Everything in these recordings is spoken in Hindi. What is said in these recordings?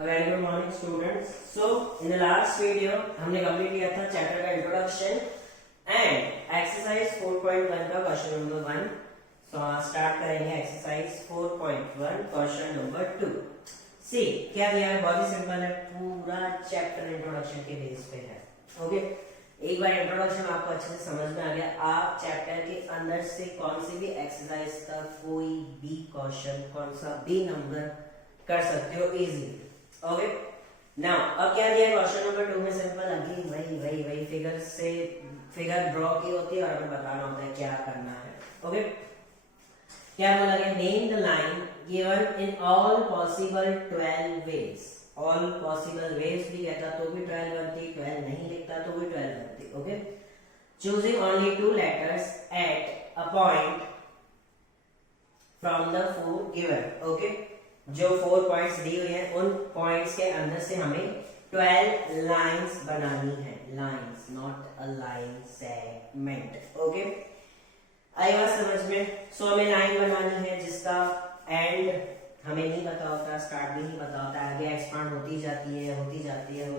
Very good morning students. So in the last video हमने कंप्लीट किया था चैप्टर का इंट्रोडक्शन एंड एक्सरसाइज 4.1 का क्वेश्चन नंबर 1। सो स्टार्ट करेंगे एक्सरसाइज 4.1 क्वेश्चन नंबर 2। सी क्या दिया है, बहुत ही सिंपल है, पूरा चैप्टर इंट्रोडक्शन के बेस पे है। ओके, एक बार इंट्रोडक्शन आपको अच्छे से समझ में आ गया, आप चैप्टर के अंदर से कौन सी भी एक्सरसाइज का कोई भी क्वेश्चन, कौन सा भी नंबर कर सकते हो इजीली। ओके, नाउ अब क्या दिया है क्वेश्चन नंबर 2 में, सिंपल अगेन वही फिगर से फिगर ड्रॉ की होती है और हमें बताना होता है क्या करना है। ओके, क्या बोला गया, name the line given in all possible 12 ways. All possible ways भी कहता तो भी 12 बनती, 12 नहीं लिखता तो भी 12 बनती। Okay, choosing only 2 letters at a point from the 4 given. Okay, जो 4 पॉइंट्स दी हुई हैं उन पॉइंट्स के अंदर से हमें 12 लाइंस बनानी है। Lines, not a line segment. Okay, आई बात समझ में। सो हमें लाइन बनानी है जिसका एंड हमें नहीं पता होता, स्टार्ट भी नहीं पता होता, आगे एक्सपांड होती जाती है।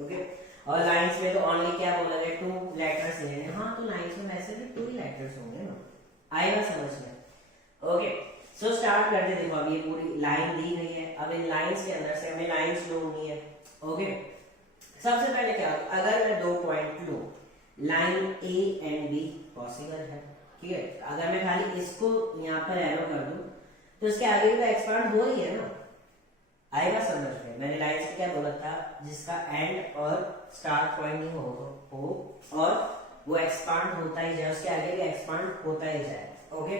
ओके, और लाइंस में तो ओनली क्या बोला गया, 2 लेटर्स लेने। हाँ, तो लाइंस में वैसे भी 2 ही लेटर्स होंगे ना, आएगा समझ में। ओके, सो स्टार्ट करते। देखो अब ये पूरी लाइन दी गई है, अब इन लाइंस के अंदर से हमें लाइंस ढूंढनी है। ओके, सबसे पहले क्या, अगर मैं 2 पॉइंट लूं, line A and be possible है, ठीक है। अगर मैं खाली इसको यहाँ पर एरो कर दूं तो इसके आगे भी एक्सपांड हो रही है ना, आएगा समझ में। मैंने लाइंस में क्या बोला था, जिसका एंड और स्टार्ट पॉइंट नहीं हो और वो एक्सपांड होता ही जाए, उसके आगे भी एक्सपांड होता ही जाए। ओके,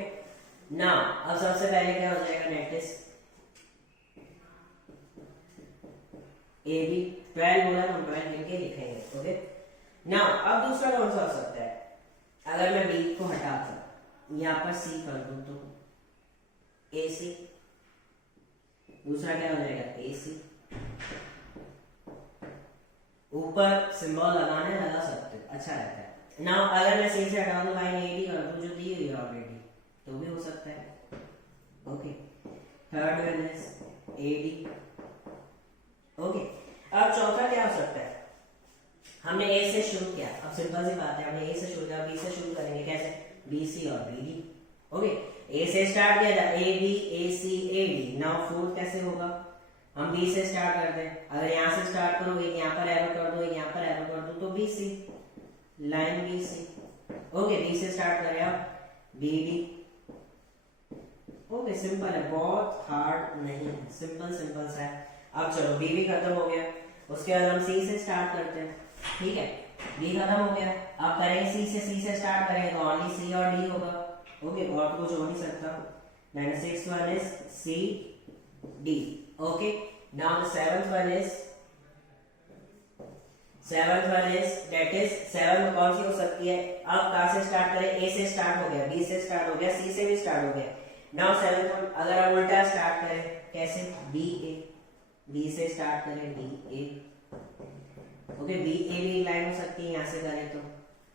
नाउ अब सबसे पहले क्या हो जाएगा, नेटिस ए बी 12 बोला ना, 12 लिख के लिखेंगे। ओके, नाउ अब दूसरा कौन सा हो सकता है, अगर मैं बी को हटाकर यहाँ पर सी कर दूं तो ए सी, दूसरा क्या हो जाएगा ए सी। ऊपर सिंबल लगाने लगा सकते हो, अच्छा रहता है। नाउ अगर मैं सी से हटा दूं, लाइन ए डी कर दूं जो दी हुई है ऑलरेडी, तो भी हो सकता है। Okay, third one is A D. Okay, अब चौथा क्या हो सकता है, हमने ए से शुरू किया, अब सिंपल सी बात है, हमने ए से शुरू किया, बी से शुरू करेंगे, कैसे, बी सी और बी डी। ओके, ए से स्टार्ट किया था, A B A C A D. Now fourth कैसे होगा, हम बी से स्टार्ट करते हैं, अगर यहाँ से स्टार्ट करोगे, यहाँ पर एरो कर दो, यहाँ पर एरो कर दो, तो B C, line B C. Okay, B से स्टार्ट करें आप, बी डी। ओके, सिंपल है, बहुत हार्ड नहीं है, सिंपल सा है। अब चलो बी भी खत्म हो गया, उसके बाद हम सी से स्टार्ट करते हैं, ठीक है। बी खत्म हो गया, अब करेंगे सी से स्टार्ट करेंगे तो ओनली सी और डी होगा। ओके, और तो कुछ हो नहीं सकता। Then sixth one is C D. Okay, now the seventh one is that is 7 कौन सी हो सकती है, अब कहां से स्टार्ट करें, ए से स्टार्ट हो गया, बी से स्टार्ट हो गया, सी से भी स्टार्ट हो गया। नाउ सेवंथ वन अगर हम उल्टा स्टार्ट करें, कैसे, बी ए, बी से स्टार्ट करें, डी ए। ओके, बी ए भी लाइन हो सकती है, यहां से करें तो।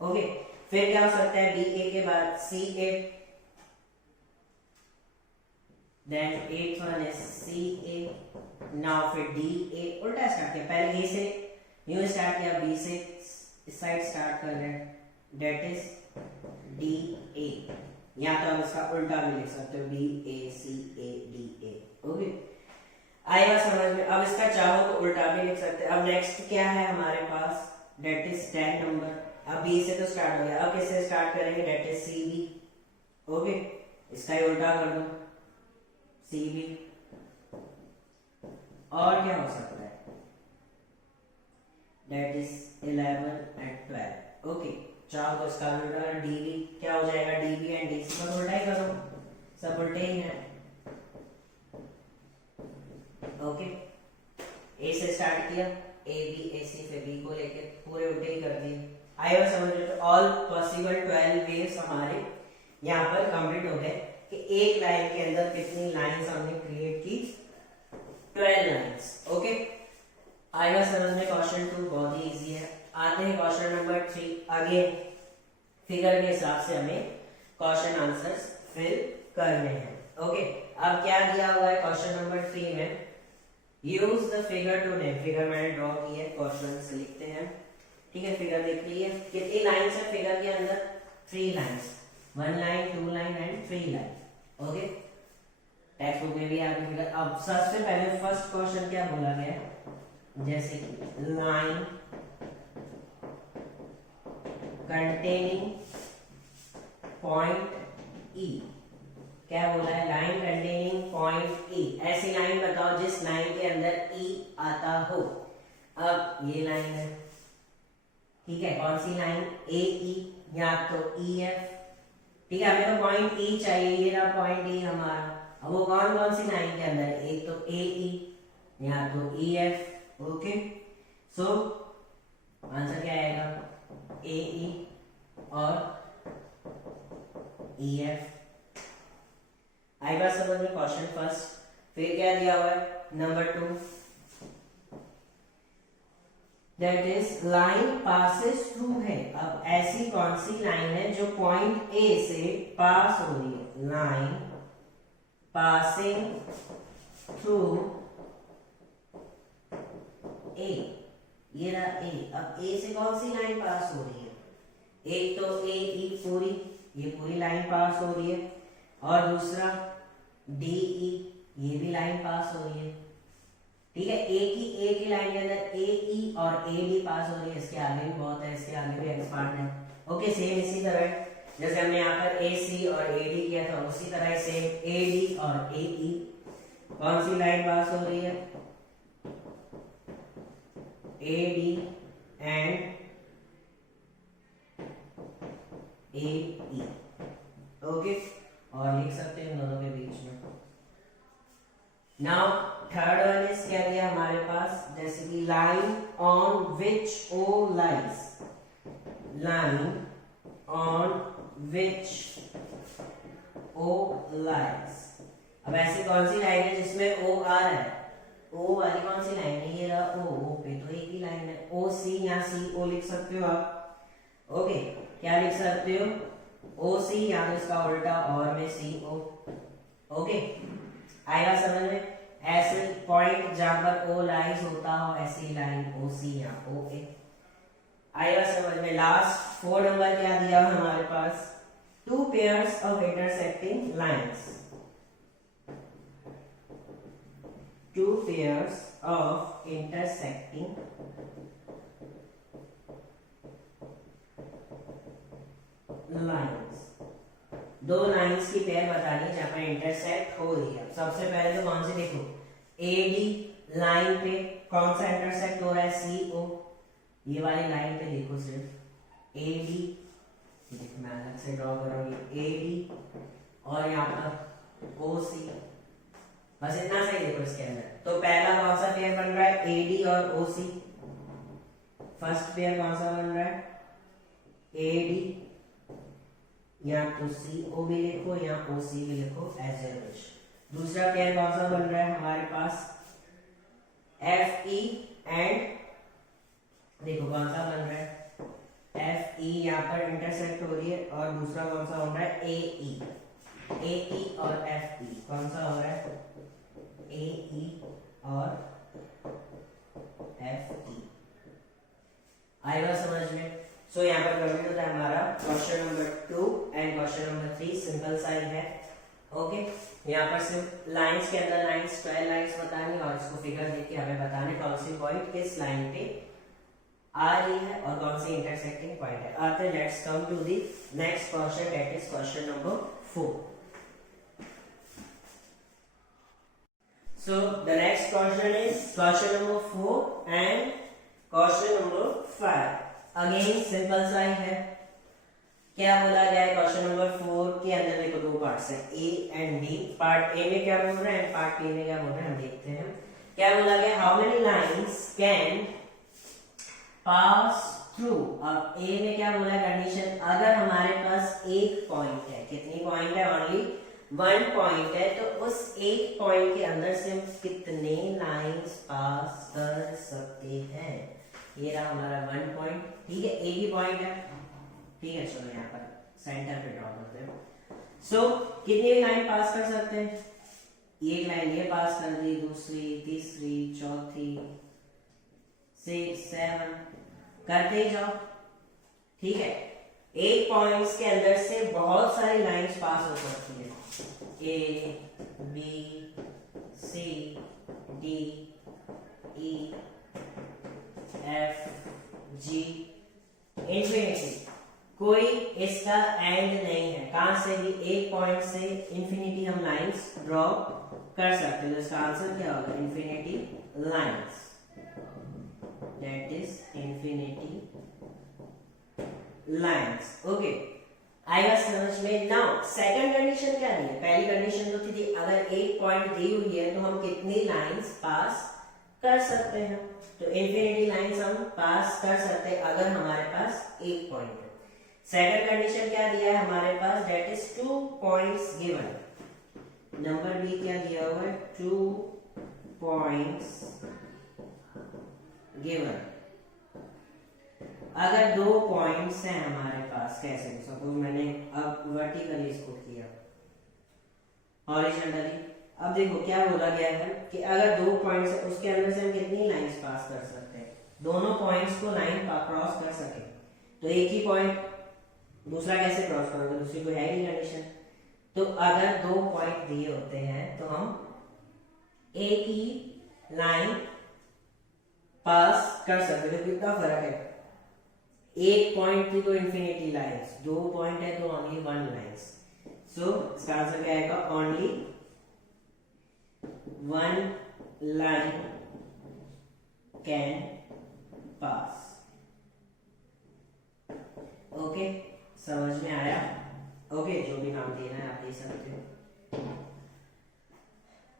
ओके, फिर क्या हो सकता है, बी ए के बाद C A, then at one is C A. Now फिर डी ए, उल्टा स्टार्ट किया, पहले ए से न्यू स्टार्ट किया, बी से इस साइड स्टार्ट कर रहे हैं, दैट इज डी ए। या तो हम इसका उल्टा भी लिख सकते हो, B A C A D A. Okay, आएगा समझ में। अब इसका चाहो तो उल्टा भी लिख सकते हैं। अब नेक्स्ट क्या है हमारे पास, दैट इज 10 नंबर। अब बी से तो स्टार्ट हो गया, अब किससे स्टार्ट करेंगे, that is C B. Okay, इसका ही उल्टा कर दो, सी बी। और क्या हो सकता है, दैट इज 11 एंड 12। ओके, चाहो तो इसका उल्टा डी बी, क्या हो जाएगा, D B and D C. सब उल्टा ही करो, सब उल्टे ही है। ओके, ए से स्टार्ट किया, ए बी ए सी, फिर बी को लेके पूरे उल्टे ही कर दिए। आई बात समझ रहे हो, ऑल पॉसिबल 12 वेव्स हमारे यहाँ पर कंप्लीट हो गए कि एक लाइन के अंदर कितनी लाइंस हमने क्रिएट की, 12 लाइंस। ओके, आई बात समझ में। क्वेश्चन 2 बहुत ही इजी है। आते हैं क्वेश्चन नंबर 3। अगेन फिगर के हिसाब से हमें क्वेश्चन आंसर्स फिल करने हैं। ओके, अब क्या दिया हुआ है क्वेश्चन नंबर 3 में, use the figure to name, figure मैंने ड्रॉ की है, क्वेश्चन से लिखते हैं। ठीक है, फिगर देख लीजिए, कितनी लाइंस है फिगर के अंदर? 3 lines, 1 line, 2 line and 3 line. Okay, text book में भी आपकी फिगर। अब सबसे पहले फर्स्ट क्वेश्चन क्या बोला गया, जैसे कि लाइन कंटेनिंग पॉइंट ई, क्या बोला है? लाइन कंटेनिंग पॉइंट ई, ऐसी लाइन बताओ जिस लाइन के अंदर ई आता हो। अब ये लाइन है, ठीक है, कौन सी लाइन? ए ई या तो ई एफ। ठीक है, हमें तो पॉइंट ई चाहिए, ये रहा पॉइंट ई हमारा। अब वो कौन कौन सी लाइन के अंदर है? एक तो ए ई या तो E F. Okay, so answer क्या आएगा? ए ई और ई एफ। आई बात समझ में? Question first. फिर क्या दिया हुआ है? Number 2, that is line passes through है। अब ऐसी कौन सी लाइन है जो पॉइंट ए से पास हो रही है? लाइन पासिंग थ्रू ए, ये रहा ए। अब ए से कौन सी लाइन पास हो रही है? एक तो ए ई पूरी, ये पूरी लाइन पास हो रही है, और दूसरा डी ई, ये भी लाइन पास हो रही है। ठीक है, ए की लाइन के अंदर ए ई और ए डी पास हो रही है। इसके आगे भी बहुत है, इसके आगे भी एक्सपांड है। ओके, सेम इसी तरह जैसे हमने यहाँ पर ए सी और ए डी किया था, उसी तरह सेम ए डी और ए ई, कौन सी लाइन पास हो रही है? A D and A E. Okay, और लिख सकते हैं दोनों के बीच में। नाउ थर्ड वन इज क्या दिया हमारे पास, जैसे कि line on which O lies, line on which O lies. अब ऐसी कौन सी लाइन है जिसमें ओ आ रहा है? ओ वाली कौन सी लाइन है? ये रहा ओ पे तो एक ही लाइन है। ओ सी या सी ओ लिख सकते हो आप। ओके, क्या लिख सकते हो? ओ सी या तो इसका उल्टा और में सी ओ। ओके, आएगा समझ में? ऐसे पॉइंट जहां पर ओ लाइज होता हो, ऐसी लाइन ओ सी या ओ ए, आएगा समझ में? लास्ट 4 नंबर क्या दिया हमारे पास? 2 pairs of intersecting lines, 2 pairs of intersecting lines, 2 lines की पेयर बतानी है जहां पर इंटरसेक्ट हो रही है। सबसे पहले तो कौन सी देखो, ए डी लाइन पे कौन सा इंटरसेक्ट हो रहा है? सी ओ। ये वाली लाइन पे देखो, सिर्फ ए डी, देखो मैं अलग से ड्रॉ कर रहा हूँ, ए डी और यहाँ पर ओ सी, बस इतना सही देखो इसके अंदर। तो पहला कौन सा पेयर बन रहा है? ए डी और ओ सी। फर्स्ट पेयर कौन सा बन रहा है? ए डी या तो सी ओ भी लिखो या ओ सी भी लिखो, एज योर विश। दूसरा पेयर कौन सा बन रहा है हमारे पास? एफ ई एंड, देखो कौन सा बन रहा है? एफ ई यहाँ पर इंटरसेक्ट हो रही है, और दूसरा कौन सा हो रहा है? ए ई, ए ई और एफ ई कौन सा हो रहा है? ए ई और एफ ई। आएगा समझ में? सो यहाँ पर कंप्लीट होता है हमारा question number 2 and question number 3। Simple सा ही है। ओके, यहाँ पर सिर्फ लाइंस के अंदर लाइंस 12 लाइंस बतानी और इसको फिगर देख के हमें बताने कौन सी पॉइंट किस लाइन पे आ रही है और कौन सी इंटरसेक्टिंग पॉइंट है। आते let's come to the next question, that is question number 4। So the next question is question number 4 and question number 5. Again simple सा ही है। क्या बोला गया है क्वेश्चन नंबर 4 के अंदर? देखो 2 पार्ट्स है, A and D. Part A में क्या बोल रहे हैं, पार्ट बी में क्या बोल रहे हैं, हम देखते हैं। क्या बोला गया? How many lines can pass through. अब ए में क्या बोला कंडीशन? अगर हमारे पास एक पॉइंट है, कितनी पॉइंट है? ओनली 1 पॉइंट है, तो उस एक पॉइंट के अंदर से हम कितने लाइंस पास कर सकते हैं? ये रहा हमारा 1 पॉइंट, ठीक है, एक ही पॉइंट है, ठीक है। चलो यहाँ पर सेंटर पे ड्रॉ करते हैं। सो कितनी लाइन पास कर सकते हैं? एक लाइन ये पास कर दी, दूसरी, तीसरी, चौथी, 6, 7 करते ही जाओ। ठीक है, एक पॉइंट्स के अंदर से बहुत सारी लाइंस पास हो सकती है, ए, बी, सी, डी, ई, एफ, जी, इंफिनिटी। कोई इसका एंड नहीं है, कहां से भी एक पॉइंट से इंफिनिटी हम लाइंस ड्रॉ कर सकते हैं। तो इसका आंसर क्या होगा, infinity lines, that is infinity lines. Okay, आएगा समझ में। नाउ सेकंड कंडीशन क्या दी है, पहली कंडीशन जो थी अगर एक पॉइंट दी हुई है तो हम कितनी लाइंस पास कर सकते हैं, तो इंफिनिटी लाइंस हम पास कर सकते हैं अगर हमारे पास एक पॉइंट है। सेकंड कंडीशन क्या दिया है हमारे पास, that is 2 points given. Number B क्या दिया हुआ है, 2 पॉइंट्स गिवन। अगर 2 पॉइंट्स हैं हमारे पास, कैसे, सपोज मैंने अब वर्टिकली इसको किया, हॉरिजॉन्टली। अब देखो क्या बोला गया है कि अगर 2 पॉइंट्स है उसके अंदर से हम कितनी लाइंस पास कर सकते हैं, दोनों पॉइंट्स को लाइन क्रॉस कर सके। तो एक ही पॉइंट दूसरा कैसे क्रॉस करोगे, दूसरी कोई है ही कंडीशन। तो अगर 2 पॉइंट दिए होते हैं तो हम एक ही लाइन पास कर सकते हैं। कितना फर्क है, एक पॉइंट थी तो इंफिनिटी लाइंस, 2 पॉइंट है तो ओनली 1 लाइंस। सो इसका आंसर क्या आएगा, only 1 line can pass। Okay, समझ में आया। ओके, जो भी नाम देना है आप दे सकते हो,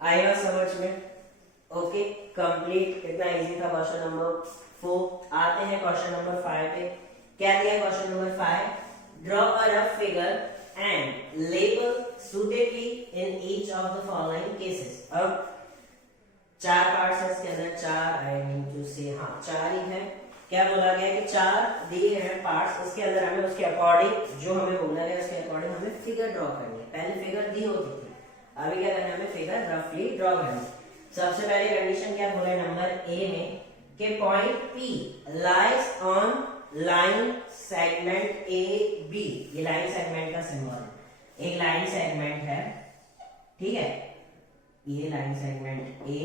आएगा समझ में। Okay, complete. कितना इजी था क्वेश्चन नंबर 4। आते हैं क्वेश्चन नंबर 5 पे। क्या दिया question number 5, draw a rough figure and label suitably in each of the following cases। अब 4 पार्ट्स है इसके अंदर, 4 आई मीन टू से, हाँ 4 ही है। क्या बोला गया कि 4 दिए हैं पार्ट्स, उसके अंदर हमें उसके अकॉर्डिंग, जो हमें बोला गया उसके अकॉर्डिंग हमें फिगर ड्रॉ करनी है। पहले फिगर दी होती थी, अभी क्या करना है, हमें फिगर रफली ड्रॉ करनी है। सबसे पहले कंडीशन क्या बोला है नंबर ए में कि point P lies on line segment A B. ये लाइन सेगमेंट का सिंबल है, एक लाइन सेगमेंट है, ठीक है, ये लाइन सेगमेंट ए,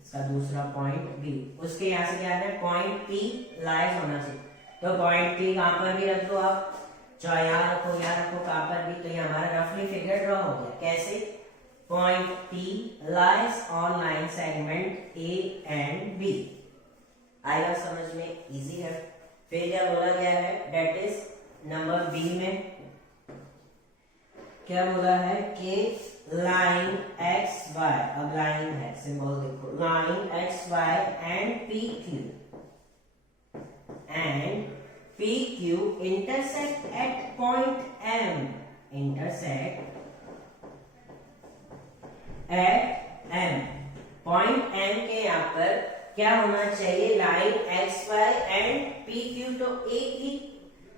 इसका दूसरा पॉइंट बी, उसके यहां से क्या है, पॉइंट पी लाइज होना चाहिए। तो पॉइंट पी कहां पर भी रख दो आप, चाहे यहां रखो या रखो कहां पर भी, तो ये हमारा रफली फिगर ड्रॉ हो गया। कैसे, point P lies on line segment A and B. आएगा समझ में, इजी है। फिर क्या बोला गया है, दैट इज नंबर बी में क्या बोला है कि लाइन एक्स वाई, अब लाइन है, सिंबल देखो, line X Y and P Q intersect at point M, intersect at M. Point M के यहाँ पर क्या होना चाहिए, line X Y and P Q, तो एक ही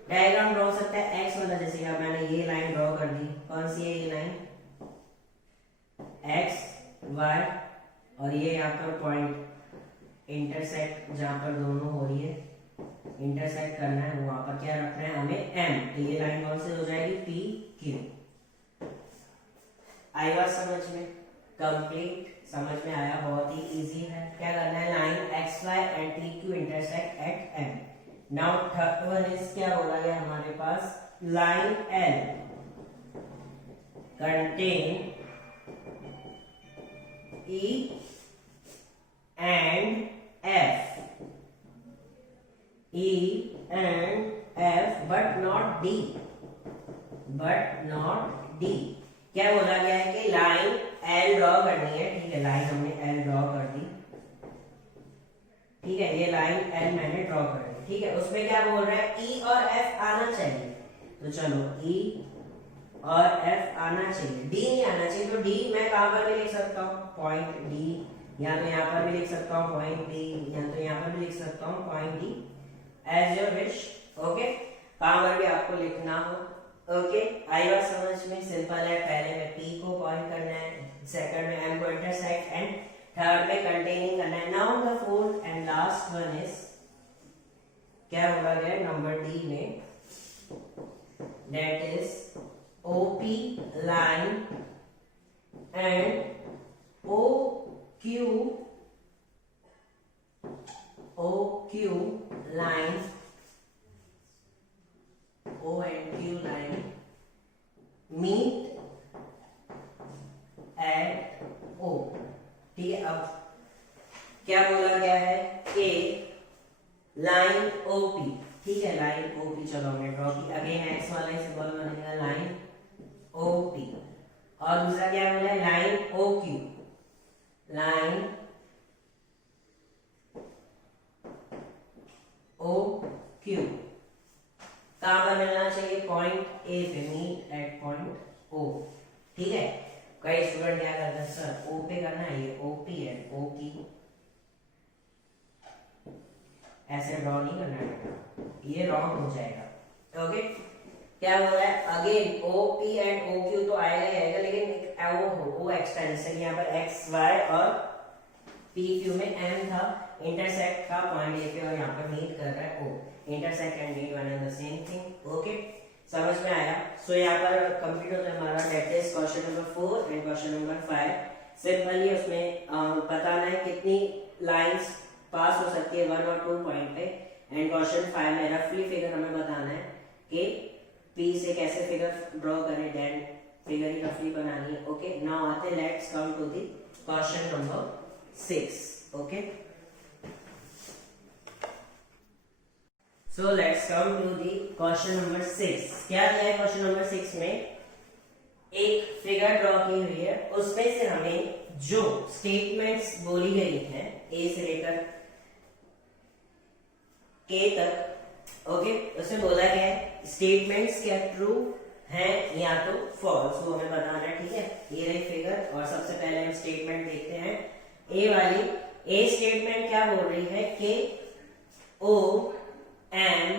डायग्राम ड्रॉ सकता है एक्स वाला। जैसे कि मैंने ये लाइन ड्रॉ कर दी, कौन सी है ये लाइन, एक्स वाई, और ये यहाँ पर पॉइंट इंटरसेक्ट जहां पर दोनों हो रही है, इंटरसेक्ट करना है, वहां पर क्या रखना है हमें, एम। तो ये लाइन कौन सी हो जाएगी, पी क्यू। आएगा समझ में, कंप्लीट समझ में आया, बहुत ही इजी है। क्या करना है, line X Y and P Q intersect at M. Now third one is, क्या बोला गया हमारे पास, line L contain E and F, E and F but not D, but not D। क्या बोला गया है कि लाइन L ड्रॉ करनी है, ठीक है, लाइन हमने L ड्रॉ कर दी, ठीक है, ये लाइन L मैंने ड्रॉ कर दी, ठीक है। उसमें क्या बोल रहा है, E और F आना चाहिए, तो चलो E और F आना चाहिए, D नहीं आना चाहिए। तो D मैं कहां पर भी लिख सकता हूँ, पॉइंट D, या तो यहाँ पर भी लिख सकता हूँ पॉइंट D, या तो यहाँ पर भी लिख सकता हूँ point D, as your wish. Okay, कहां पर भी आपको लिखना हो। ओके, आई बात समझ में, सिंपल है। पहले में P को पॉइंट करना है, सेकंड में m को इंटरसेक्ट एंड थर्ड में कंटेनिंग करना है। Now the fourth and last one is क्या बोला गया नंबर डी में, that is OP line and OQ line, O and Q line meet at O। ठीक है, अब क्या बोला गया है कि लाइन OP, ठीक है लाइन OP, चलो हमने ड्रॉ की, अगेन एक्स वाला सिंबल बनेगा लाइन OP, और दूसरा क्या बोला है लाइन OQ, लाइन OQ कहां पर मिलना चाहिए, पॉइंट ए पे, मीट एट पॉइंट O। ठीक है, कई स्टूडेंट क्या करते हैं सर O पे करना है, ये OP है, O की ऐसे ड्रॉ नहीं करना है, ये रॉन्ग हो जाएगा। ओके, क्या बोल रहा है अगेन OP एंड OQ तो आएगा ही आएगा, लेकिन O एक्सटेंशन यहाँ पर x y और PQ में M था, इंटरसेक्ट का पॉइंट ए पे और यहाँ पर मीट कर रहा है O, intersect and meet one and the same thing. Okay, समझ में आया। सो यहाँ पर कंप्लीट हो गया हमारा that is question number 4 and question number 5। Simply उसमें बताना है कितनी लाइंस पास हो सकती है 1 और 2 पॉइंट पे, एंड क्वेश्चन 5 में रफली फिगर हमें बताना है कि P से कैसे फिगर ड्रॉ करें, देन फिगर ही रफली बनानी है। ओके, नाउ आते हैं let's come to the question number 6। Okay, so let's come to the question number 6। क्या दिया है क्वेश्चन नंबर 6 में, एक फिगर ड्रॉ की हुई है, उसमें से हमें जो स्टेटमेंट्स बोली गई हैं ए से लेकर के तक, ओके, उसमें बोला गया है स्टेटमेंट्स क्या ट्रू हैं या तो फॉल्स, वो हमें बताना है। ठीक है, ये रही फिगर, और सबसे पहले हम स्टेटमेंट देखते हैं ए वाली। ए स्टेटमेंट क्या बोल रही है कि O and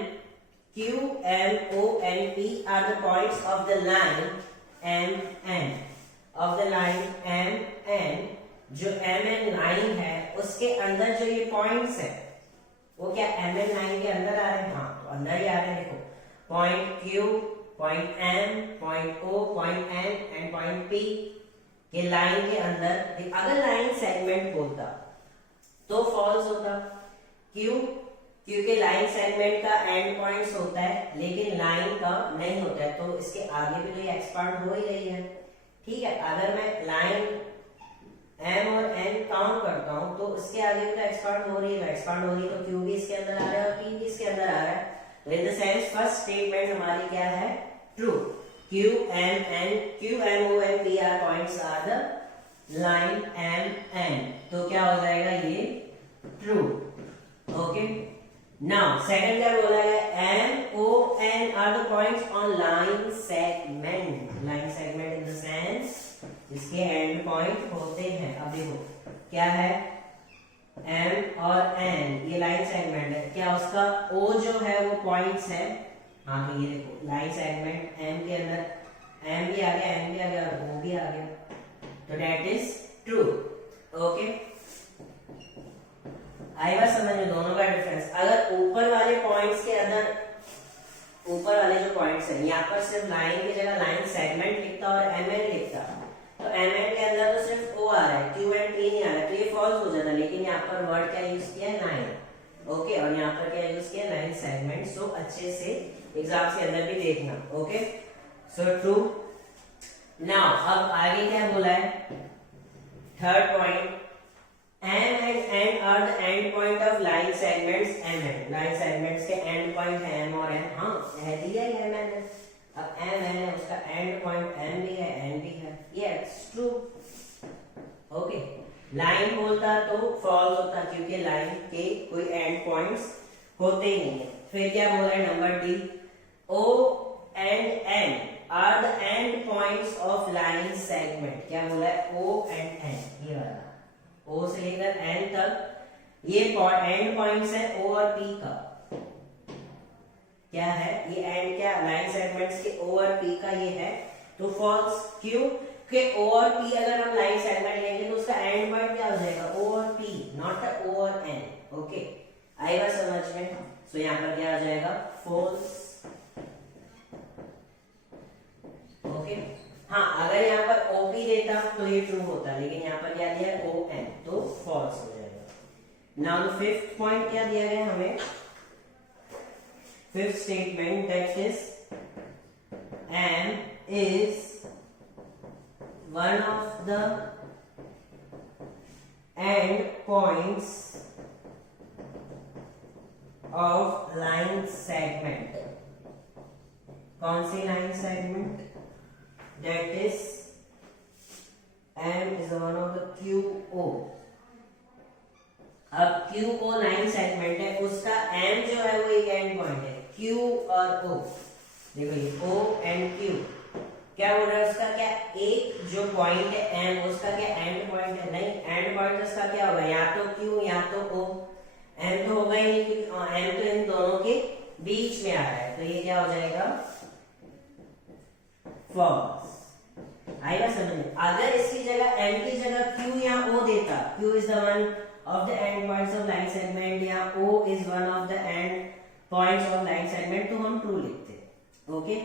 Q, M, O and P are the points of the line M N, of the line M N। जो M N लाइन है उसके अंदर जो ये पॉइंट्स है वो क्या M N लाइन के अंदर आ रहे हैं, हाँ तो अंदर ही आ रहे हैं। देखो point Q, point M, point O, point N and point P के लाइन के अंदर। अगर लाइन सेगमेंट बोलता तो फॉल्स होता, क्यों, क्योंकि लाइन सेगमेंट का एंड पॉइंट्स होता है लेकिन लाइन का नहीं होता है, तो इसके आगे भी तो ये एक्सपांड हो ही रही है। ठीक है, अगर मैं लाइन M और N काउंट करता हूं तो इसके आगे भी तो एक्सपांड हो रही है, एक्सपांड हो रही है तो Q भी इसके अंदर आ रहा है और P भी इसके अंदर आ रहा है। तो in the sense first statement हमारी क्या है, true. Q M O N P are points are the line M N, तो क्या हो जाएगा ये ट्रू। ओके, नाउ सेकंड क्या बोला है, M O N are the points on line segment. Line segment in the sense इसके एंड पॉइंट होते हैं। अब देखो क्या है, M और N ये लाइन सेगमेंट है, क्या उसका O जो है वो पॉइंट्स है, हाँ तो ये देखो लाइन सेगमेंट M के अंदर M भी आ गया, N भी आ गया और O भी आ गया, तो दैट इज ट्रू। ओके, आई बात समझ में दोनों का डिफरेंस। अगर ऊपर वाले पॉइंट्स के अंदर, ऊपर वाले जो पॉइंट्स हैं यहाँ पर सिर्फ लाइन की जगह लाइन सेगमेंट लिखता और MN लिखता, तो MN के अंदर तो सिर्फ O आ रहा है, Q and P नहीं आ रहा है, तो ये फॉल्स हो जाता। लेकिन यहाँ पर वर्ड क्या यूज किया है, लाइन। ओके, और यहाँ पर क्या यूज किया, लाइन सेगमेंट। सो अच्छे से एग्जाम के अंदर भी देखना। Okay, so true. नाउ अब आगे क्या बोला है, third point, M and N are the end point of line segments MN। Line segments के एंड पॉइंट है M और N, हाँ है दिया है MN है। अब M N है, उसका एंड पॉइंट M भी है N भी है, ये ट्रू। ओके, लाइन बोलता तो फॉल्स होता क्योंकि लाइन के कोई एंड पॉइंट्स होते ही नहीं है। फिर क्या बोल रहा है number D, O and N are the end points of line segment। क्या बोला है, O and N, ये वाला O से लेकर N तक ये एंड पॉइंट्स है O और P का। क्या है ये एंड, क्या लाइन सेगमेंट्स के O और P का ये है, तो फॉल्स। क्यों, कि ओ और पी अगर हम लाइन सेगमेंट लेंगे तो उसका एंड पॉइंट क्या हो जाएगा, ओ और पी, नॉट ओ और एन। ओके, आएगा समझ में? सो यहाँ पर क्या आ जाएगा, फॉल्स। ओके, हाँ, अगर यहाँ पर ओपी देता तो ये ट्रू होता, लेकिन यहाँ पर क्या दिया, ओ एन, तो फॉल्स हो जाएगा। नाउ द फिफ्थ पॉइंट क्या दिया गया हमें, fifth statement, that is M is one of the end points of line segment। कौन सी line segment, that is M is one of the QO। अब QO लाइन सेगमेंट है, उसका M जो है वो एक एंड पॉइंट है, Q और O। देखो ये O एंड Q क्या बोल रहा है, उसका क्या एक जो पॉइंट है M, उसका क्या एंड पॉइंट है, नहीं, एंड पॉइंट उसका क्या होगा, या तो Q या तो O। M तो होगा ही नहीं क्योंकि M तो इन दोनों के बीच में आ रहा है, तो ये क्या हो जाएगा, फॉल्स। आएगा समझ में? अगर इसकी जगह M की जगह Q या O देता, Q is the one of the end points of line segment या O is one of the end points of line segment, तो हम ट्रू लिखते। ओके,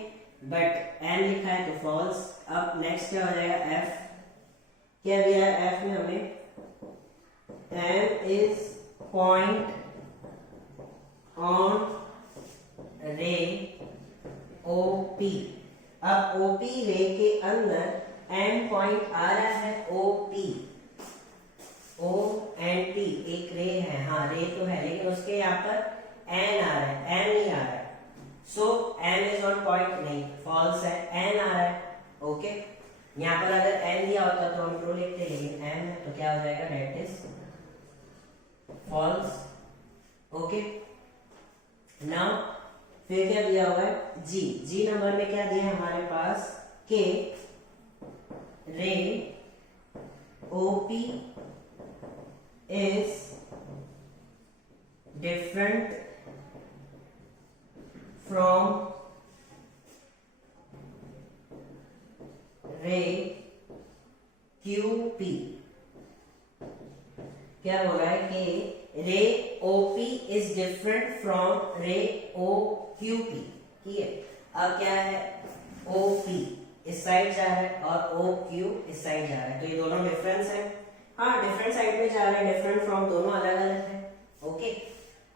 बट एम लिखा है तो फॉल्स। अब नेक्स्ट क्या हो जाएगा, एफ। क्या दिया है एफ में हमें, एम इज पॉइंट ऑन रे ओ पी। अब ओ पी रे के अंदर एम पॉइंट आ रहा है O P, O and P एक रे है, हाँ रे तो है, लेकिन उसके यहाँ पर एन आ रहा है, एम नहीं आ रहा है, सो एम इज नॉट पॉइंट, नहीं, फॉल्स है, एन आ रहा है। ओके, यहाँ पर अगर एन दिया होता तो हम ट्रू लिखते, लेकिन एम है तो क्या हो जाएगा, that is false. Okay, now फिर क्या दिया हुआ है, जी। जी नंबर में क्या दिया है हमारे पास, के रे OP is different from ray QP। क्या बोला है कि रे OP इज डिफरेंट फ्रॉम रे OQP। ठीक है, अब क्या है, OP इस साइड जा रहा है और OQ इस साइड जा रहा है, तो ये दोनों डिफरेंस है, हाँ डिफरेंट साइड में जा रहे हैं, डिफरेंट फ्रॉम दोनों अलग अलग है। ओके,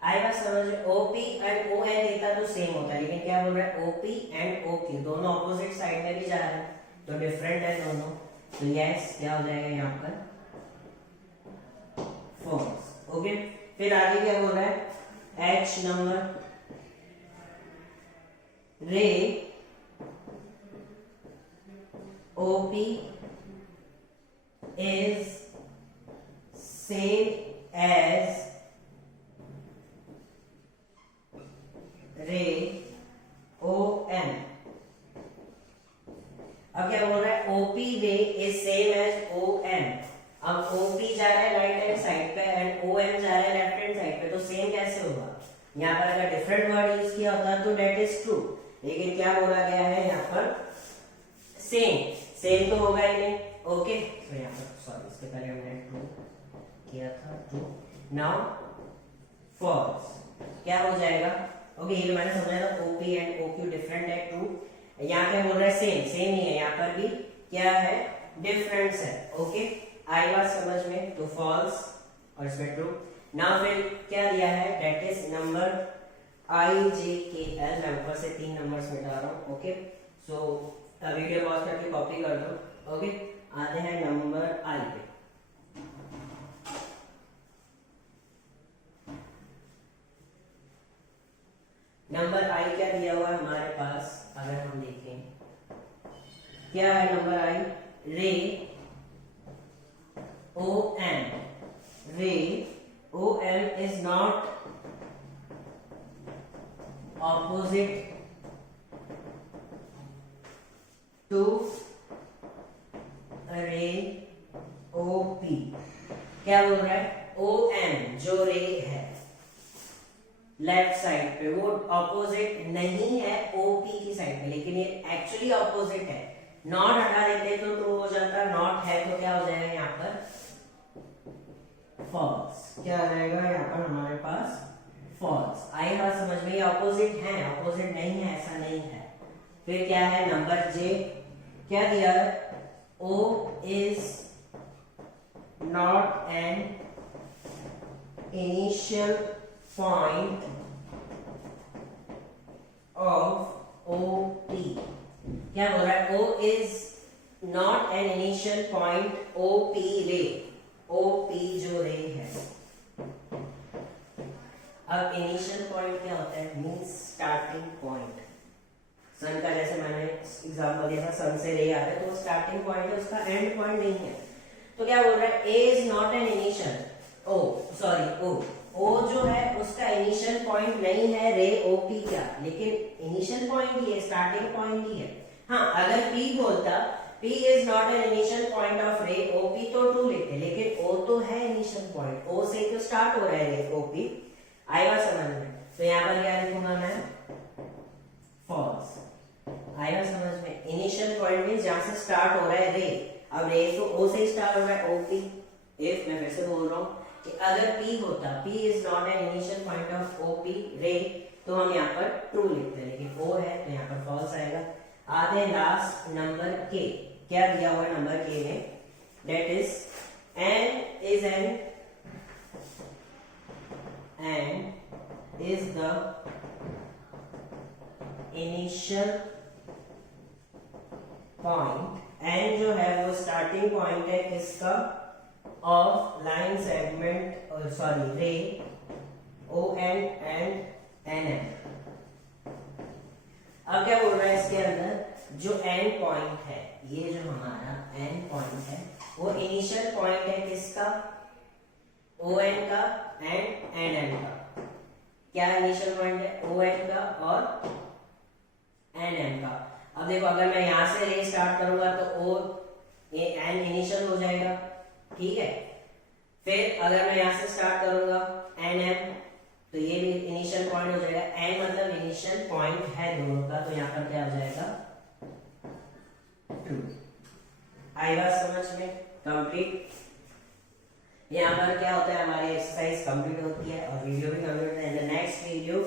आएगा समझ? OP एंड ON देता तो सेम होता, लेकिन क्या बोल रहा है, OP एंड OQ दोनों ऑपोजिट साइड में भी जा रहे हैं, तो डिफरेंट है दोनों, तो यस क्या हो जाएगा यहाँ पर, फॉल्स। ओके, फिर आगे क्या बोल रहा है, H नंबर, रे OP is same as रे OM। अब क्या बोल रहा है, OP रे इज सेम एज OM। अब OP जा रहा है राइट हैंड साइड पे एंड OM जा रहा है लेफ्ट हैंड साइड पे, तो सेम कैसे होगा, यहाँ पर अगर डिफरेंट वर्ड यूज किया होता तो दैट इज ट्रू, लेकिन क्या बोला गया है यहाँ पर, सेम, सेम तो होगा ही नहीं। ओके, तो यहाँ पर सॉरी, इसके पहले हमने ट्रू किया था, ट्रू, नाउ फॉल्स, क्या हो जाएगा, ओके, ये मैंने समझाया था, OP एंड OQ डिफरेंट है, ट्रू। यहाँ पे बोल रहा है सेम, सेम ही है, यहाँ पर भी क्या है, डिफरेंस है। ओके, आई बात समझ में, तो फॉल्स और इसमें ट्रू। नाउ फिर क्या दिया है, दैट इज नंबर IJKL। मैं ऊपर से 3 नंबर्स मिटा रहा हूँ। ओके, सो वीडियो पॉज करके कॉपी कर दो। ओके, आते हैं नंबर आई पे। नंबर आई क्या दिया हुआ है हमारे पास, अगर हम देखें क्या है नंबर आई, रे OM, रे OM is not opposite to रे OP। क्या बोल रहा है, OM जो रे है लेफ्ट साइड पे वो ऑपोजिट नहीं है OP की साइड पे, लेकिन ये एक्चुअली ऑपोजिट है, नॉट हटा देते तो ट्रू हो जाता, नॉट है तो क्या हो जाएगा यहाँ पर फॉल्स। क्या आ जाएगा यहाँ पर हमारे पास फॉल्स। आई बात समझ में? ऑपोजिट है, ऑपोजिट नहीं है ऐसा नहीं है। फिर क्या है नंबर जे, क्या दिया है? O is not an initial point of OP। क्या बोल रहा है? O is not an initial point OP रे, OP जो रे है। अब इनिशियल पॉइंट क्या होता है? Means starting point. सन का जैसे मैंने एग्जांपल दिया था, सन से रे आ रहा है तो वो स्टार्टिंग पॉइंट है, उसका एंड पॉइंट नहीं है। तो क्या बोल रहा है? A is not an initial, oh sorry O जो है उसका इनिशियल पॉइंट नहीं है रे ओपी का, लेकिन इनिशियल पॉइंट ही है, स्टार्टिंग पॉइंट ही है। हाँ, अगर पी बोलता P is not an initial point of रे OP तो ट्रू लेते, लेकिन O तो है इनिशियल पॉइंट, O से तो स्टार्ट हो रहा है रे OP। आएगा समझ में? तो यहाँ पर क्या लिखूंगा मैं? फॉल्स। आएगा समझ में? इनिशियल पॉइंट मींस जहां से स्टार्ट हो रहा है रे। अब रे तो O से स्टार्ट हो रहा है OP। इफ मैं फिर से बोल रहा हूँ कि अगर P होता, P is not an initial point of OP रे, तो हम यहाँ पर ट्रू लिखते हैं, लेकिन O है तो यहाँ पर फॉल्स आएगा। आते हैं लास्ट नंबर के। क्या दिया हुआ है नंबर के में? That is N is the initial point। N जो है वो स्टार्टिंग पॉइंट है किसका? ऑफ लाइन सेगमेंट, सॉरी रे ON एंड NN। अब क्या बोल रहा है इसके अंदर? जो एंड पॉइंट है, ये जो हमारा एंड पॉइंट है वो इनिशियल पॉइंट है किसका? ON का एंड NN का। क्या इनिशियल पॉइंट है? ON का और NN का। अब देखो, अगर मैं यहां से रे स्टार्ट करूंगा तो O N इनिशियल हो जाएगा, ठीक है। फिर अगर मैं यहां से स्टार्ट करूंगा NM तो ये भी इनिशियल पॉइंट हो जाएगा। N मतलब इनिशियल पॉइंट है दोनों का, तो यहाँ पर क्या हो जाएगा? ट्रू। आई बात समझ में? कंप्लीट। यहाँ पर क्या होता है? हमारी एक्सरसाइज कंप्लीट होती है और वीडियो भी कंप्लीट होता है। इन द नेक्स्ट वीडियो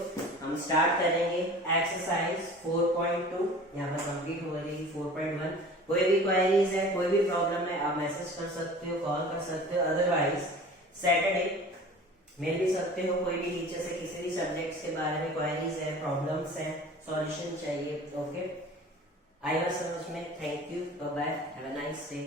हम स्टार्ट करेंगे एक्सरसाइज 4.2। यहाँ पर कंप्लीट हो गई 4.1। कोई भी क्वेरीज है, कोई भी प्रॉब्लम है, आप मैसेज कर सकते हो, कॉल कर सकते हो। अदरवाइज सैटरडे मिल भी सकते हो, कोई भी टीचर से किसी भी सब्जेक्ट्स के बारे में क्वेरीज है, प्रॉब्लम्स है, सॉल्यूशन चाहिए। ओके, आई वाज समझ में? Thank you, bye bye, have a nice day.